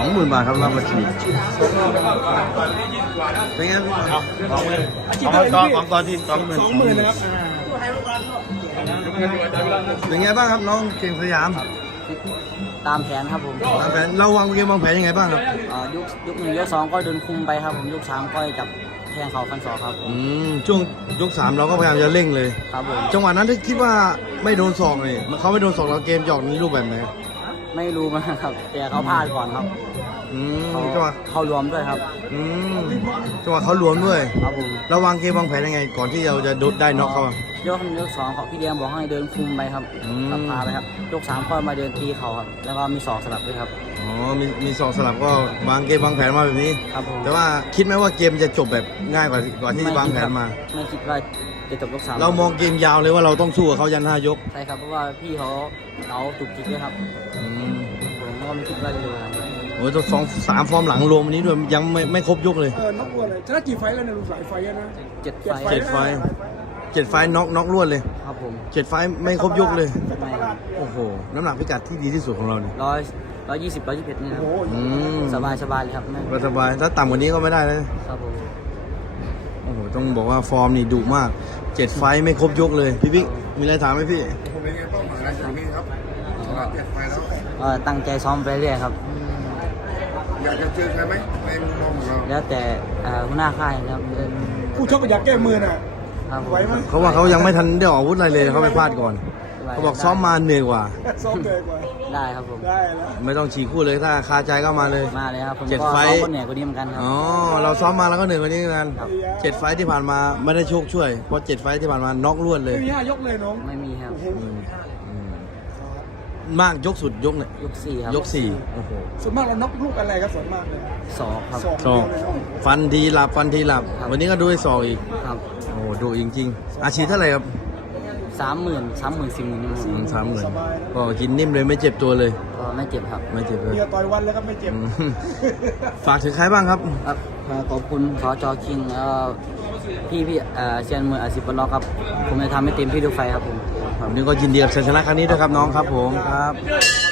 องหมื่นบาทครับรับบัญชีเป็นไงบสองหมืนสองตอนที่สองหมื่นสองหมื่นนะครับเป็นไงบ้างครับ น้องเก่งสยามตามแผนครับผมตามแผนเราวางเกมวางแผนยังไงบ้างครับยุคยุคหนึ่งยุคสองก็เดินคุมไปครับผมยุคสามก็จับแทงเขาฟันศอกครับอืม ช่วงยุคสามเราก็พยายามจะเร่งเลยครับผมจังหวะนั้นที่คิดว่าไม่โดนศอกเลยเขาไม่โดนศอกเราเกมหยอกนี้รูปแบบไหนไม่รู้มากครับ แต่เขาพลาดก่อนครับจังหวะเขารวม ด้วยครับจังหวะเขารวมด้วย ครับผมระวังเกมวางแผนยังไง ก่อนที่เราจะดุดได้นอกเขาโยกยกสองเขาพี่เดียมบอกให้เดินคุมไปครับตับพาไปครับ ยกสามข้มาเดินทีเขาครับ แล้วก็มีสองสลับด้วยครับ อ๋อ มีมีสองสลับก็วางเกมวางแผนมาแบบนี้ ครับผม แต่ว่าคิดไหมว่าเกมจะจบแบบง่ายกว่าก่อนที่วางแผนมา ไม่คิดเลาจะจบยกสามเรามองเกมยาวเลยว่าเราต้องสู้กับเขายันห้ายก ใช่ครับ เพราะว่าพี่เขาเขาถูกจิกด้วยครับผมว่มจิกได้เยโอ้ยสองสามฟอร์มหลัง รวมวันนี้ด้วยยังไม่ไม่ครบยุคเลยเออน็อกรวดเลยชนะกี่ไฟแล้วเนี่ยรู้สายไฟนะเจ็ดไฟเจ็ดไฟเจ็ดไฟน็อกน็อกรวดเลยครับผมเจ็ดไฟไม่ครบยุคเลยโอ้โหน้ำหนักพิกัดที่ดีที่สุดของเราเนี่ยร้อยร้อยยี่สิบร้อยยี่สิบเอ็ดนี่นะบโอสบายสบายครับสบายถ้าต่ำกว่านี้ก็ไม่ได้เลยครับผมโอ้โหต้องบอกว่าฟอร์มนี่ดุมากเจ็ดไฟไม่ครบยุคเลยพี่พี่มีอะไรถามไหมพี่ ผมเป็นไงบ้างงาไนของพี่ครับเ้วตั้งใจซ้อมไปเรื่อยครับ อยากจะเจอใครไหมในมุมมองเราแล้วแต่หัวน้าค่ายครับผู้ชก็อยากแก้มือน่ะเขาว่าเขายังไม่ทันได้ออกอาวุธอะไรเลยเขาไปพลาดก่อนเขาบอกซ้อมมาเหนื่อยกว่าซ้อมเหนื่อยกว่าได้ครับผมได้แล้วไม่ต้องฉีกคู่เลยถ้าคาใจก็มาเลย มาเลยครับผมเจ็ดไฟเหนื่อยกว่านี้เหมือนกันครับ อ๋อ เราซ้อมมาแล้วก็เหนื่อยกว่านี้เหมือนกันเจ็ดไฟที่ผ่านมาไม่ได้โชคช่วย เพราะเจ็ดไฟที่ผ่านมาน็อกล้วนเลยไม่มียกเลยน้อง ไม่มีครับมากยกสุดยกเนี่ยยกสี่ครับ ยกสี่โอ้โห ส่วนมากเราน็อกลูกอะไรก็ส่วนมากเลยสองครับสองฟันทีหลับฟันทีหลับ วันนี้ก็ดูไอ้สองอีกครับ โอ้โหดูจริงจริงอาชีพเท่าไหร่ครับสามหมื่นสามหมื่นสี่หมื่นสามหมื่นก็กินนิ่มเลยไม่เจ็บตัวเลยไม่เจ็บครับไม่เจ็บเลยเดียวต่อยวันแล้วก็ไม่เจ็บฝากถึงใครบ้างครับครับ ขอบคุณขอจอคิงแล้วพี่พี่เชียนเมืองอาซิปล็อกครับผมจะทำให้เต็มพี่ดูไฟครับผมนี่ก็ยินดีกับชนะครั้งนี้ด้วยครับน้องครับผมครับ